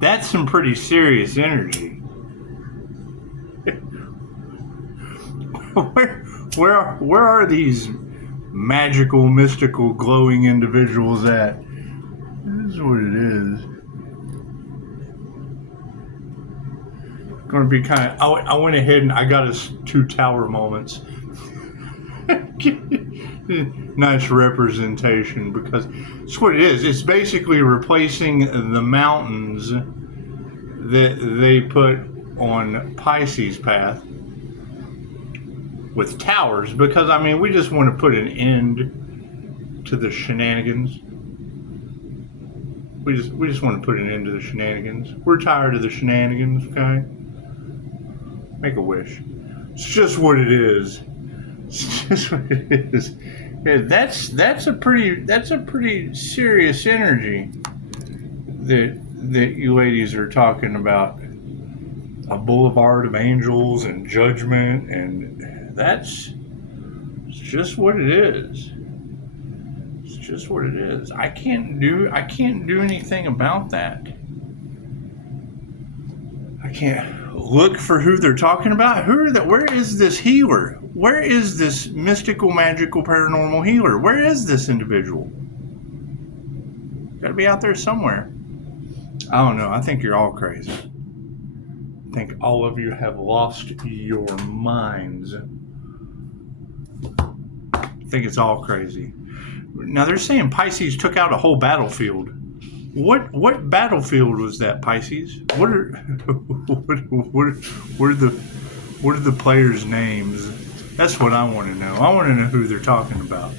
That's some pretty serious energy. Where are these magical, mystical, glowing individuals at? This is what it is. Going to be kind of. I went ahead and I got us 2 tower moments. Nice representation, because it's what it is. It's basically replacing the mountains that they put on Pisces path with towers, because I mean we just want to put an end to the shenanigans. We just want to put an end to the shenanigans. We're tired of the shenanigans, okay? Make a wish. It's just what it is. It's just what it is. Yeah, that's a pretty serious energy that you ladies are talking about. A boulevard of angels and judgment, and it's just what it is. It's just what it is. I can't do anything about that. I can't look for who they're talking about. Where is this healer? Where is this mystical, magical, paranormal healer? Where is this individual? Gotta be out there somewhere. I don't know. I think you're all crazy. I think all of you have lost your minds. I think it's all crazy. Now they're saying Pisces took out a whole battlefield. What battlefield was that, Pisces? What are the players' names? That's what I want to know. I want to know who they're talking about.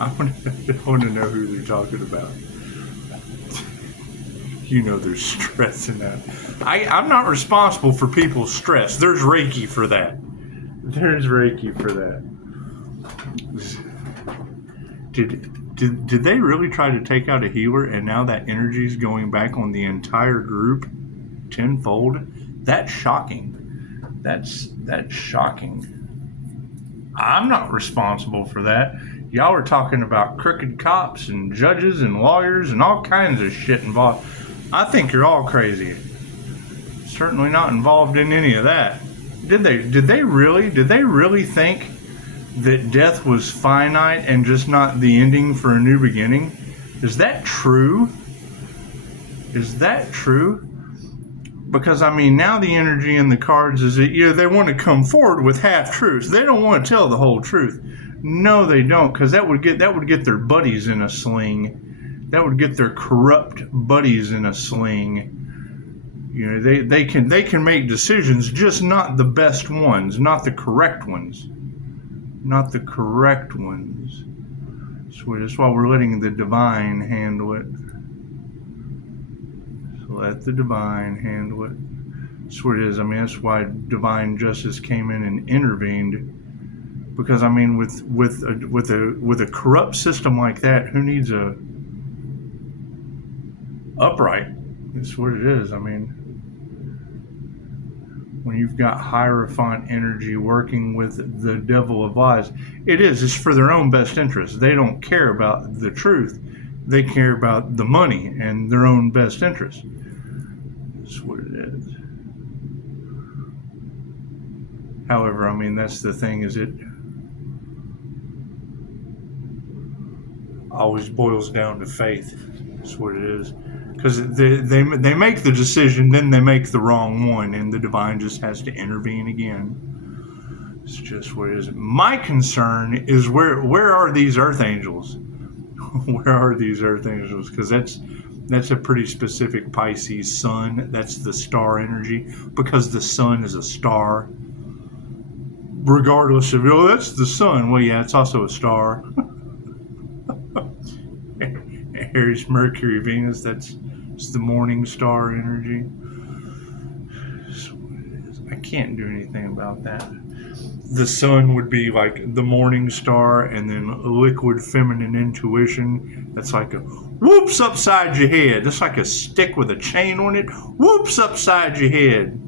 I want to know who they're talking about. You know they're stressing out. I'm not responsible for people's stress. There's Reiki for that. There's Reiki for that. Did they really try to take out a healer, and now that energy is going back on the entire group tenfold? That's shocking. That's shocking. I'm not responsible for that. Y'all are talking about crooked cops and judges and lawyers and all kinds of shit involved. I think you're all crazy. Certainly not involved in any of that. Did they really think that death was finite and just not the ending for a new beginning? Is that true? Is that true? Because I mean, now the energy in the cards is that they want to come forward with half truths. They don't want to tell the whole truth. No, they don't, because that would get their buddies in a sling. That would get their corrupt buddies in a sling. They can make decisions, just not the best ones, not the correct ones. Not the correct ones. So that's why we're letting the divine handle it. So let the divine handle it. That's what it is. I mean, that's why divine justice came in and intervened. Because I mean, with a corrupt system like that, who needs a upright? That's what it is. I mean, when you've got Hierophant energy working with the devil of lies, it's for their own best interest. They don't care about the truth. They care about the money and their own best interest. That's what it is. However, I mean, that's the thing, is it always boils down to faith. That's what it is. Because they make the decision, then they make the wrong one, and the divine just has to intervene again. It's just what it is. My concern is where are these earth angels? Where are these earth angels? Because that's a pretty specific Pisces sun. That's the star energy, because the sun is a star. Regardless of, that's the sun. Well, yeah, it's also a star. Aries, Mercury, Venus, it's the morning star energy. So I can't do anything about that. The sun would be like the morning star, and then liquid feminine intuition. That's like a whoops upside your head. That's like a stick with a chain on it. Whoops upside your head.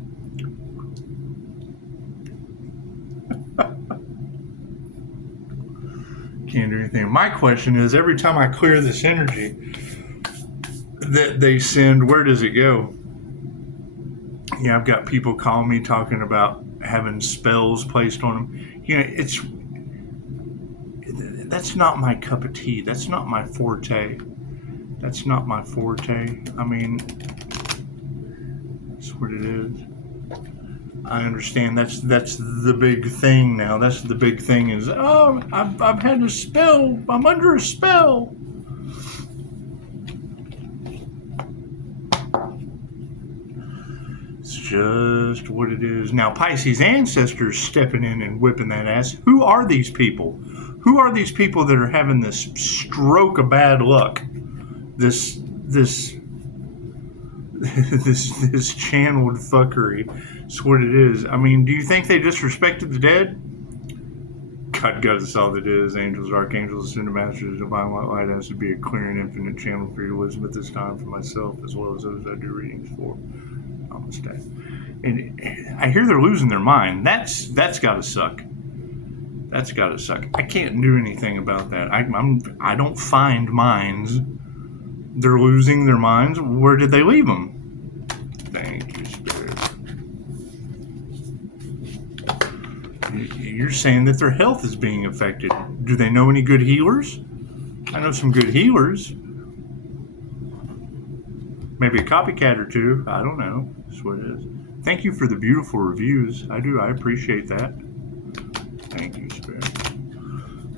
Can't do anything. My question is, every time I clear this energy, that they send, where does it go? Yeah, I've got people calling me talking about having spells placed on them. You know, that's not my cup of tea. That's not my forte. That's not my forte. I mean, that's what it is. I understand that's the big thing now. That's the big thing is, oh, I've had a spell. I'm under a spell. It's just what it is. Now, Pisces ancestors stepping in and whipping that ass. Who are these people? Who are these people that are having this stroke of bad luck? This channeled fuckery. That's what it is. I mean, do you think they disrespected the dead? God us all that is. Angels, archangels, ascended masters, divine light has to be a clear and infinite channel for your wisdom at this time for myself as well as those I do readings for. Namaste. And I hear they're losing their mind. That's got to suck. That's got to suck. I can't do anything about that. I don't find minds. They're losing their minds. Where did they leave them? Thank you, Spirit. You're saying that their health is being affected. Do they know any good healers? I know some good healers. Maybe a copycat or two. I don't know. That's what it is. Thank you for the beautiful reviews. I do. I appreciate that. Thank you, Spirit.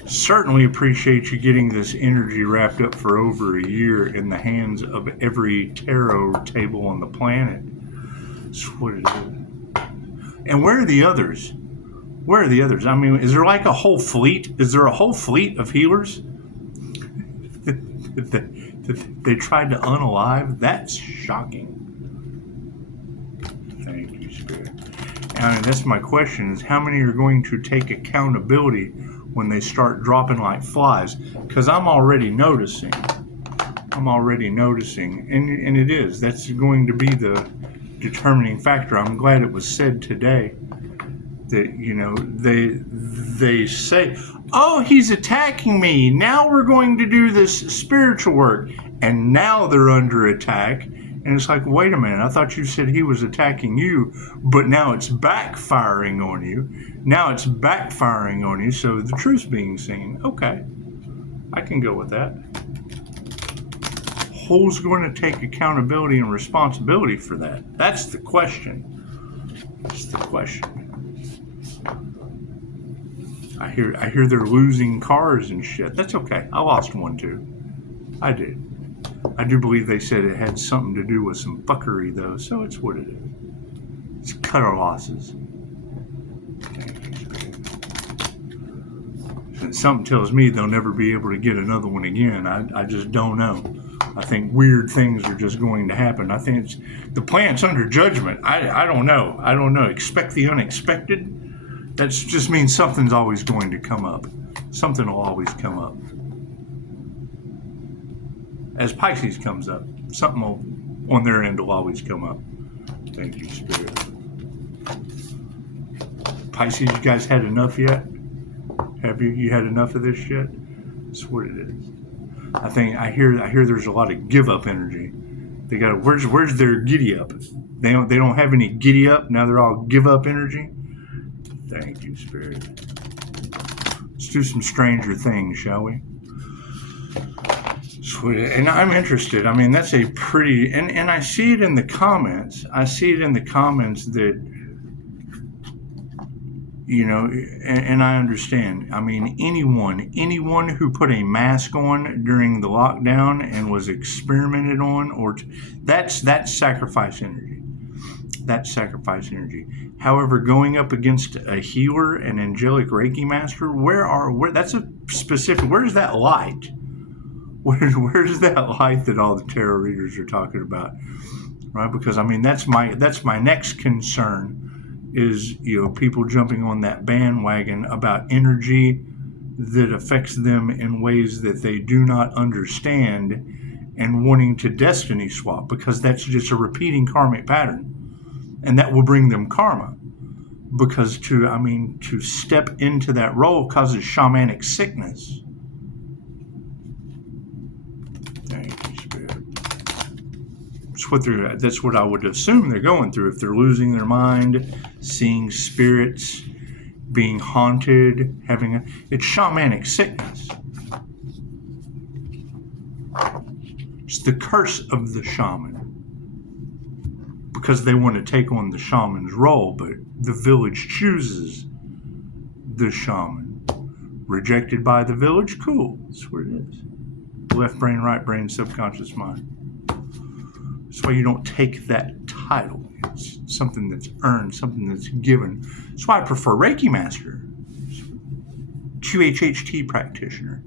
Certainly appreciate you getting this energy wrapped up for over a year in the hands of every tarot table on the planet. That's what it is. And where are the others? Where are the others? I mean, is there like a whole fleet? Is there a whole fleet of healers that they tried to unalive? That's shocking. Thank you, Spirit. And that's my question, is how many are going to take accountability when they start dropping like flies? Because I'm already noticing. And it is. That's going to be the determining factor. I'm glad it was said today that, you know, they say, oh, he's attacking me. Now we're going to do this spiritual work. And now they're under attack. And it's like, wait a minute, I thought you said he was attacking you, but now it's backfiring on you. So the truth's being seen. Okay, I can go with that. Who's going to take accountability and responsibility for that? That's the question. I hear they're losing cars and shit. That's okay. I lost one too. I did. I do believe they said it had something to do with some fuckery, though, so it's what it is. It's cut our losses. Something tells me they'll never be able to get another one again. I just don't know. I think weird things are just going to happen. I think the planet's under judgment. I don't know. Expect the unexpected. That just means something's always going to come up. Something will always come up. As Pisces comes up, something on their end will always come up. Thank you, Spirit. Pisces, you guys had enough yet? Have you? You had enough of this shit? That's what it is. I hear there's a lot of give up energy. They got where's their giddy up? They don't have any giddy up. Now they're all give up energy. Thank you, Spirit. Let's do some stranger things, shall we? And I'm interested. I mean, that's a pretty, and I see it in the comments. That, you know, and I understand. I mean, anyone who put a mask on during the lockdown and was experimented on, that's sacrifice energy. That's sacrifice energy. However, going up against a healer, an angelic Reiki master, where that's a specific, where's that light? Where's that light that all the tarot readers are talking about, right? Because I mean, that's my next concern is, you know, people jumping on that bandwagon about energy that affects them in ways that they do not understand and wanting to destiny swap, because that's just a repeating karmic pattern, and that will bring them karma. Because to step into that role causes shamanic sickness. Thank you, Spirit. That's what I would assume they're going through. If they're losing their mind, seeing spirits, being haunted, it's shamanic sickness. It's the curse of the shaman. Because they want to take on the shaman's role, but the village chooses the shaman. Rejected by the village? Cool. That's what it is. Left brain, right brain, subconscious mind. That's why you don't take that title. It's something that's earned, something that's given. That's why I prefer Reiki Master, QHHT practitioner.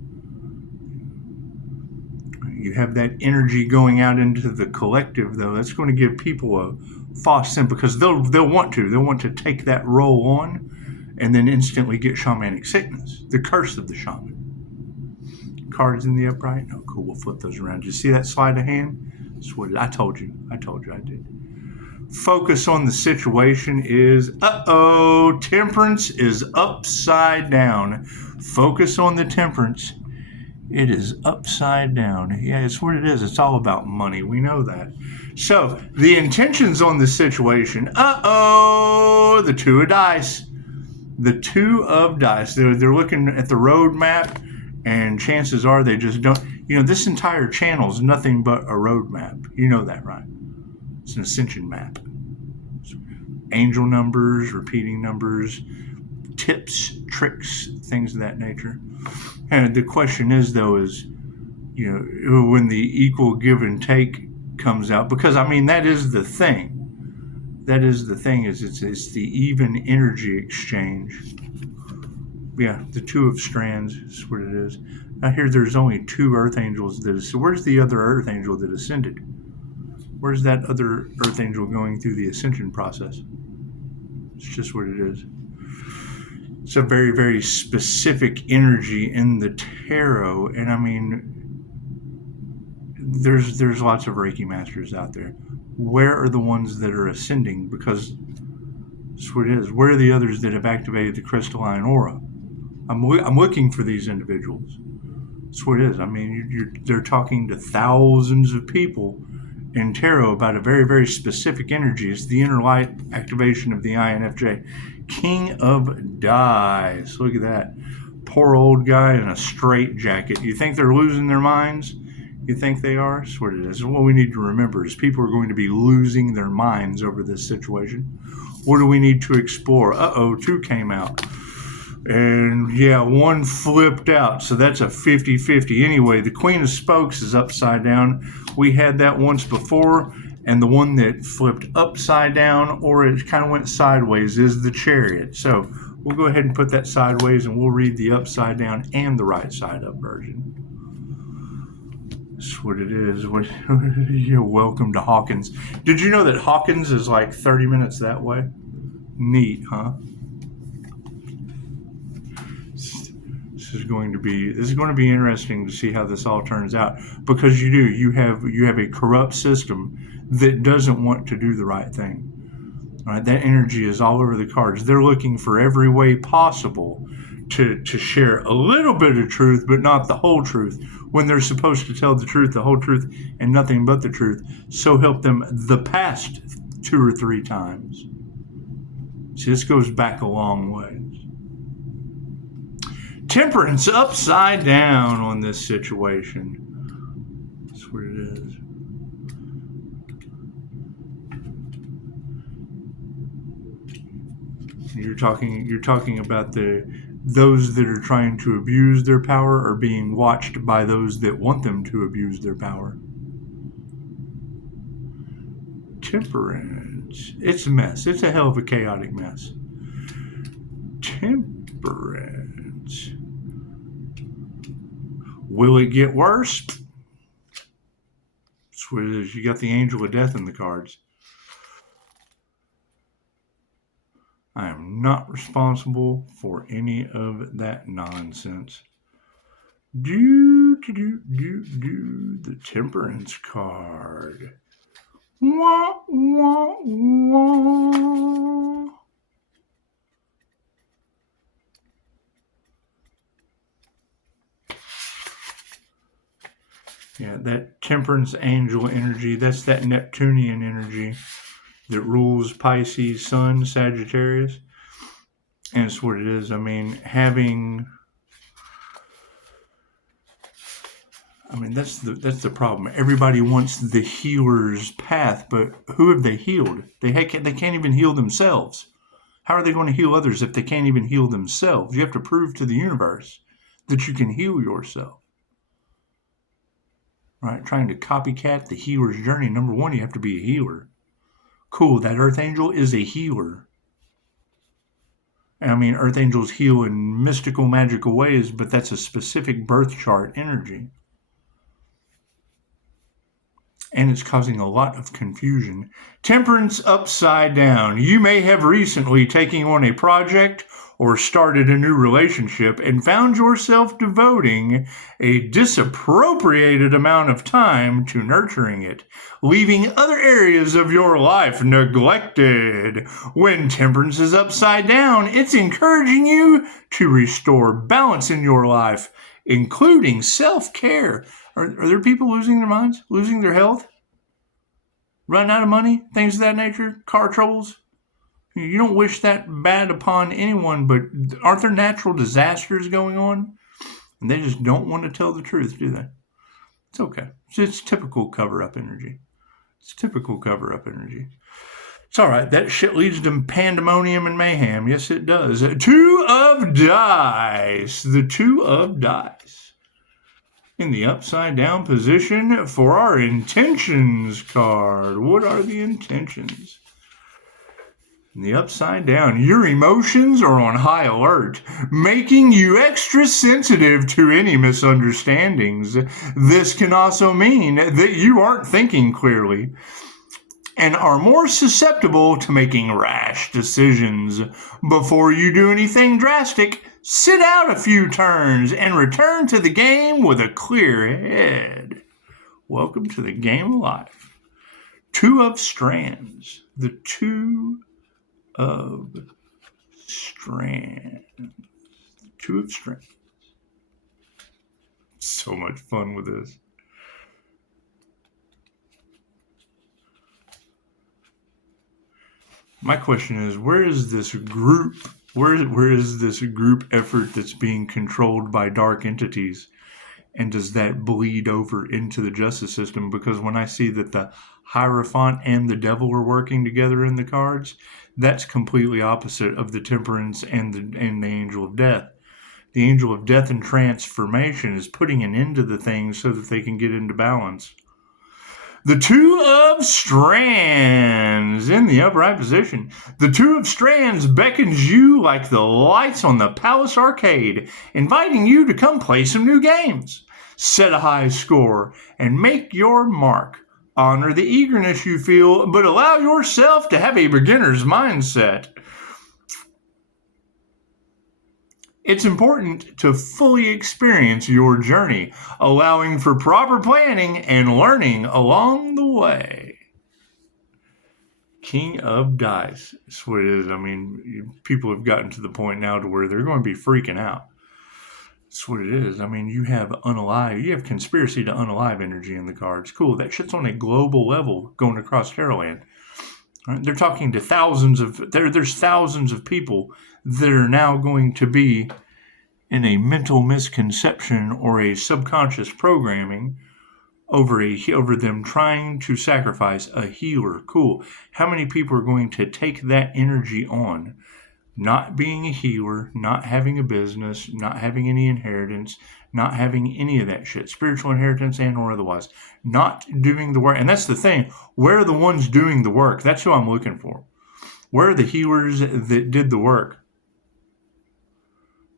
You have that energy going out into the collective, though. That's going to give people a false sense because they'll want to take that role on, and then instantly get shamanic sickness, the curse of the shaman. Cards in the upright. Oh, cool. We'll flip those around. Did you see that sleight of hand? That's what I told you. I did. Focus on the situation is, temperance is upside down. Focus on the temperance. It is upside down. Yeah, it's what it is. It's all about money. We know that. So, the intentions on the situation. The two of dice. The two of dice. They're looking at the road map, and chances are they just don't. This entire channel is nothing but a road map. You know that, right? It's an ascension map. Angel numbers, repeating numbers, tips, tricks, things of that nature. And the question is, though, when the equal give and take comes out, because, that is the thing. That is the thing, is it's the even energy exchange. Yeah, the two of strands is what it is. I hear there's only two earth angels so where's the other earth angel that ascended? Where's that other earth angel going through the ascension process? It's just what it is. It's a very, very specific energy in the tarot, and there's lots of Reiki masters out there. Where are the ones that are ascending? Because that's what it is. Where are the others that have activated the crystalline aura? I'm looking for these individuals. That's what it is. They're talking to thousands of people in tarot about a very, very specific energy. It's the inner light activation of the INFJ. King of Dice. Look at that. Poor old guy in a straight jacket. You think they're losing their minds? You think they are? That's what it is. What we need to remember is people are going to be losing their minds over this situation. What do we need to explore? Two came out. And yeah, one flipped out. So that's a 50-50. Anyway, the Queen of Spokes is upside down. We had that once before. And the one that flipped upside down, or it kind of went sideways, is the Chariot. So we'll go ahead and put that sideways, and we'll read the upside down and the right side up version. That's what it is. You're welcome to Hawkins. Did you know that Hawkins is like 30 minutes that way? Neat, huh? This is going to be interesting to see how this all turns out, because you have a corrupt system that doesn't want to do the right thing. All right, that energy is all over the cards. They're looking for every way possible to share a little bit of truth, but not the whole truth, when they're supposed to tell the truth, the whole truth, and nothing but the truth. So help them the past 2 or 3 times. See, this goes back a long way. Temperance upside down on this situation. That's what it is. You're talking about those that are trying to abuse their power are being watched by those that want them to abuse their power. Temperance. It's a mess. It's a hell of a chaotic mess. Temperance. Will it get worse? That's what it is. You got the Angel of Death in the cards. I am not responsible for any of that nonsense. The Temperance card. Wah, wah, wah. Yeah, that temperance angel energy, that's that Neptunian energy that rules Pisces, Sun, Sagittarius. And it's what it is. I mean, that's the problem. Everybody wants the healer's path, but who have they healed? They can't even heal themselves. How are they going to heal others if they can't even heal themselves? You have to prove to the universe that you can heal yourself. Right? Trying to copycat the healer's journey. Number one, you have to be a healer. Cool, that Earth Angel is a healer. I mean, Earth Angels heal in mystical, magical ways, but that's a specific birth chart energy. And it's causing a lot of confusion. Temperance upside down. You may have recently taken on a project or started a new relationship and found yourself devoting a disappropriated amount of time to nurturing it, leaving other areas of your life neglected. When temperance is upside down, it's encouraging you to restore balance in your life, including self-care. Are there people losing their minds, losing their health, running out of money, things of that nature, car troubles? You don't wish that bad upon anyone, but aren't there natural disasters going on? And they just don't want to tell the truth, do they? It's okay. It's typical cover-up energy. It's typical cover-up energy. It's all right. That shit leads to pandemonium and mayhem. Yes, it does. Two of dice. The two of dice. In the upside down position for our intentions card. What are the intentions? In the upside down, your emotions are on high alert, making you extra sensitive to any misunderstandings. This can also mean that you aren't thinking clearly and are more susceptible to making rash decisions. Before you do anything drastic, sit out a few turns and return to the game with a clear head. Welcome to the game of life. Two of strands. The two of strands. Two of strands. So much fun with this. My question is, where is this group? Where is this group effort that's being controlled by dark entities? And does that bleed over into the justice system? Because when I see that the Hierophant and the Devil are working together in the cards, that's completely opposite of the Temperance and the Angel of Death. The Angel of Death and Transformation is putting an end to the thing so that they can get into balance. The Two of Strands in the upright position. The Two of Strands beckons you like the lights on the Palace Arcade, inviting you to come play some new games. Set a high score and make your mark. Honor the eagerness you feel, but allow yourself to have a beginner's mindset. It's important to fully experience your journey, allowing for proper planning and learning along the way. King of Dice. That's what it is. I mean, people have gotten to the point now to where they're going to be freaking out. That's what it is. I mean, you have unalive, you have conspiracy to unalive energy in the cards. Cool. That shit's on a global level going across Terraland. Right? They're talking to there's thousands of people that are now going to be in a mental misconception or a subconscious programming over them trying to sacrifice a healer. Cool. How many people are going to take that energy on? Not being a healer, not having a business, not having any inheritance, not having any of that shit, spiritual inheritance and or otherwise, not doing the work. And that's the thing. Where are the ones doing the work? That's who I'm looking for. Where are the healers that did the work?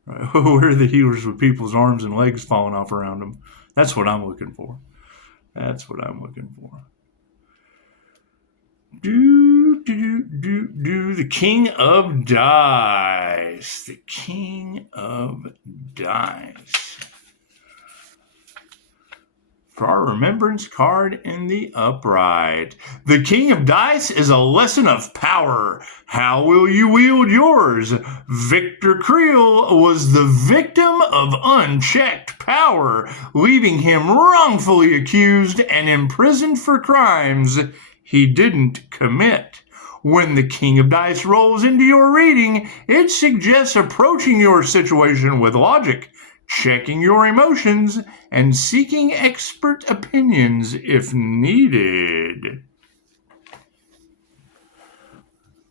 Where are the healers with people's arms and legs falling off around them? That's what I'm looking for. That's what I'm looking for. The King of Dice. The King of Dice. for our remembrance card in the upright. The King of Dice is a lesson of power. How will you wield yours? Victor Creel was the victim of unchecked power, leaving him wrongfully accused and imprisoned for crimes he didn't commit. When the King of Dice rolls into your reading, it suggests approaching your situation with logic, checking your emotions, and seeking expert opinions if needed.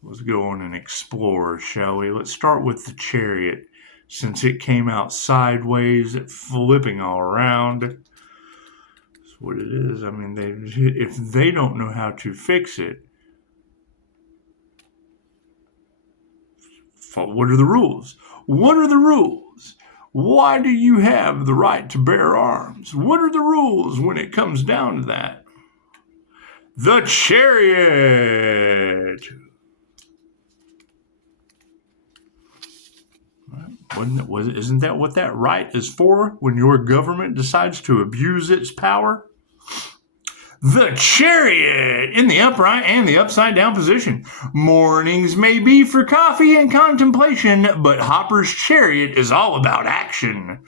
Let's go on and explore, shall we? Let's start with the Chariot, since it came out sideways, flipping all around. That's what it is. I mean, if they don't know how to fix it, what are the rules? What are the rules? Why do you have the right to bear arms? What are the rules when it comes down to that? The Chariot. Isn't that what that right is for when your government decides to abuse its power? The Chariot in the upright and the upside down position. Mornings may be for coffee and contemplation, but Hopper's Chariot is all about action.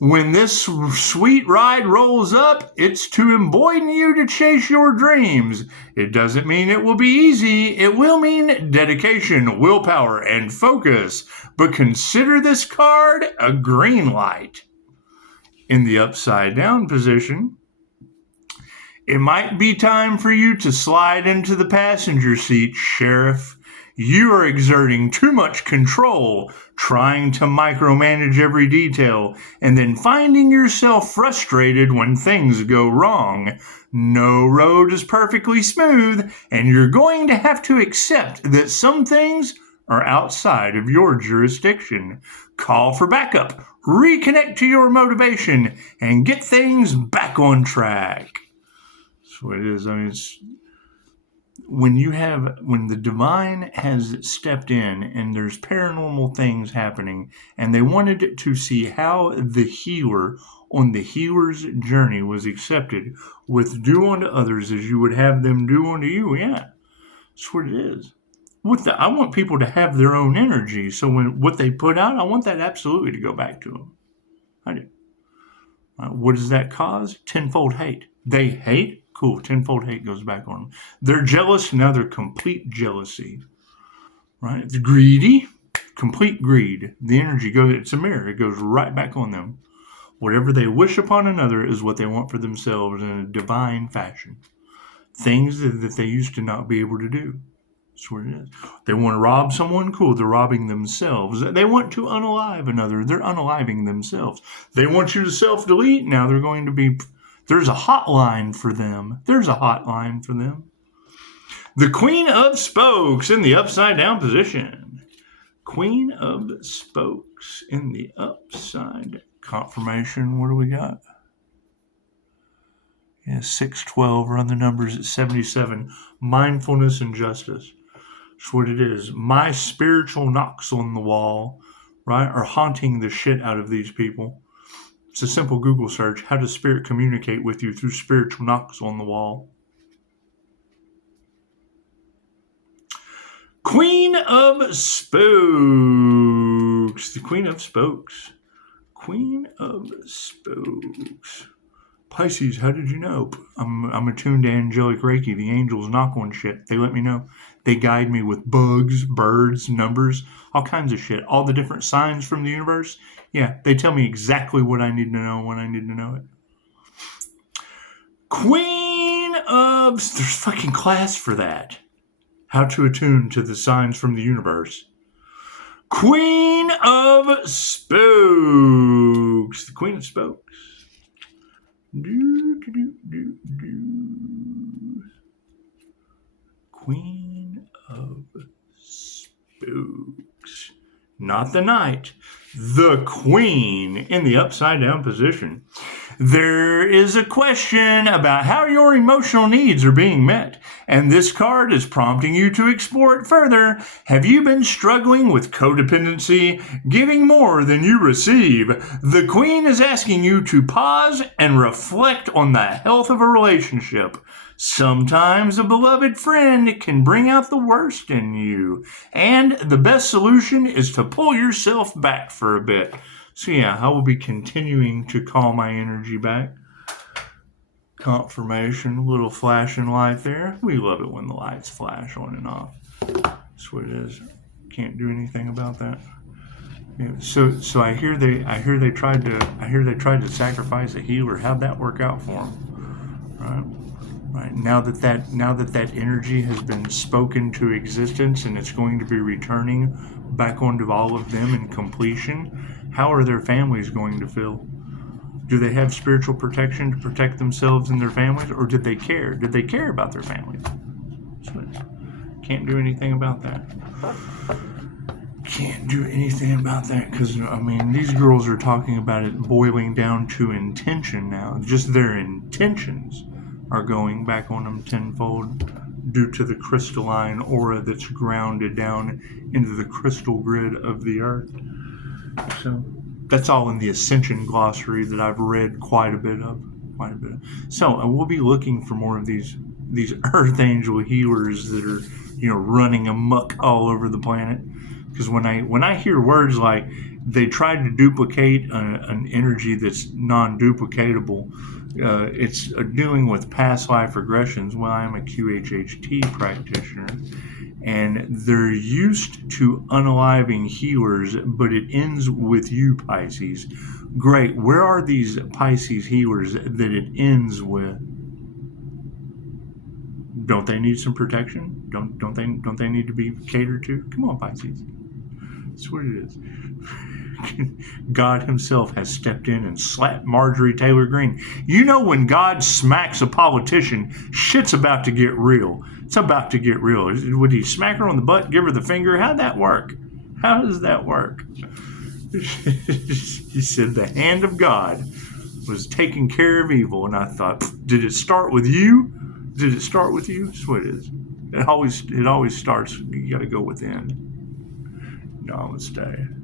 When this sweet ride rolls up, it's to embolden you to chase your dreams. It doesn't mean it will be easy. It will mean dedication, willpower, and focus. But consider this card a green light. In the upside down position, it might be time for you to slide into the passenger seat, Sheriff. You are exerting too much control, trying to micromanage every detail, and then finding yourself frustrated when things go wrong. No road is perfectly smooth, and you're going to have to accept that some things are outside of your jurisdiction. Call for backup, reconnect to your motivation, and get things back on track. That's what it is. I mean, it's when the divine has stepped in and there's paranormal things happening, and they wanted to see how the healer on the healer's journey was accepted with do unto others as you would have them do unto you. Yeah, that's what it is. I want people to have their own energy, so when what they put out, I want that absolutely to go back to them. I do. What does that cause? Tenfold hate. They hate. Cool, tenfold hate goes back on them. They're jealous, now they're complete jealousy. Right? The greedy, complete greed. The energy goes, it's a mirror, it goes right back on them. Whatever they wish upon another is what they want for themselves in a divine fashion. Things that they used to not be able to do. That's what it is. They want to rob someone, cool, they're robbing themselves. They want to unalive another, they're unaliving themselves. They want you to self-delete, now they're going to be... There's a hotline for them. There's a hotline for them. The Queen of Spokes in the upside down position. Queen of Spokes in the upside. Confirmation, what do we got? Yeah, 612, run the numbers at 77. Mindfulness and justice. That's what it is. My spiritual knocks on the wall, right, are haunting the shit out of these people. It's a simple Google search. How does spirit communicate with you through spiritual knocks on the wall? Queen of Spokes. The Queen of Spokes. Queen of Spokes. Pisces, how did you know? I'm attuned to angelic Reiki. The angels knock on shit. They let me know. They guide me with bugs, birds, numbers, all kinds of shit. All the different signs from the universe. Yeah, they tell me exactly what I need to know when I need to know it. Queen of... There's fucking class for that. How to attune to the signs from the universe. Queen of Spokes. The Queen of Spokes. Queen of Spokes. Not the Knight. The Queen in the upside down position. There is a question about how your emotional needs are being met, and this card is prompting you to explore it further. Have you been struggling with codependency, giving more than you receive? The Queen is asking you to pause and reflect on the health of a relationship. Sometimes a beloved friend can bring out the worst in you, and the best solution is to pull yourself back for a bit. So yeah, I will be continuing to call my energy back. Confirmation, little flashing light there. We love it when the lights flash on and off. That's what it is. Can't do anything about that. Yeah, so I hear they tried to sacrifice a healer. How'd that work out for them? Right. Now that energy has been spoken to existence and it's going to be returning back onto all of them in completion, how are their families going to feel? Do they have spiritual protection to protect themselves and their families, or did they care? Did they care about their families? Can't do anything about that. Can't do anything about that because, I mean, these girls are talking about it boiling down to intention now. Just their intentions are going back on them tenfold due to the crystalline aura that's grounded down into the crystal grid of the earth. So that's all in the Ascension glossary that I've read quite a bit of. So I will be looking for more of these Earth Angel healers that are, running amok all over the planet. Because when I hear words like they tried to duplicate an energy that's non-duplicatable, it's dealing with past life regressions. Well, I'm a QHHT practitioner, and they're used to unaliving healers, but it ends with you, Pisces. Great. Where are these Pisces healers that it ends with? Don't they need some protection? Don't they need to be catered to? Come on, Pisces. That's what it is. God himself has stepped in and slapped Marjorie Taylor Greene. When God smacks a politician, shit's about to get real. It's about to get real. Would he smack her on the butt, give her the finger? How'd that work? How does that work? He said the hand of God was taking care of evil. And I thought, did it start with you? That's what it is. It always starts, you got to go within. Namaste.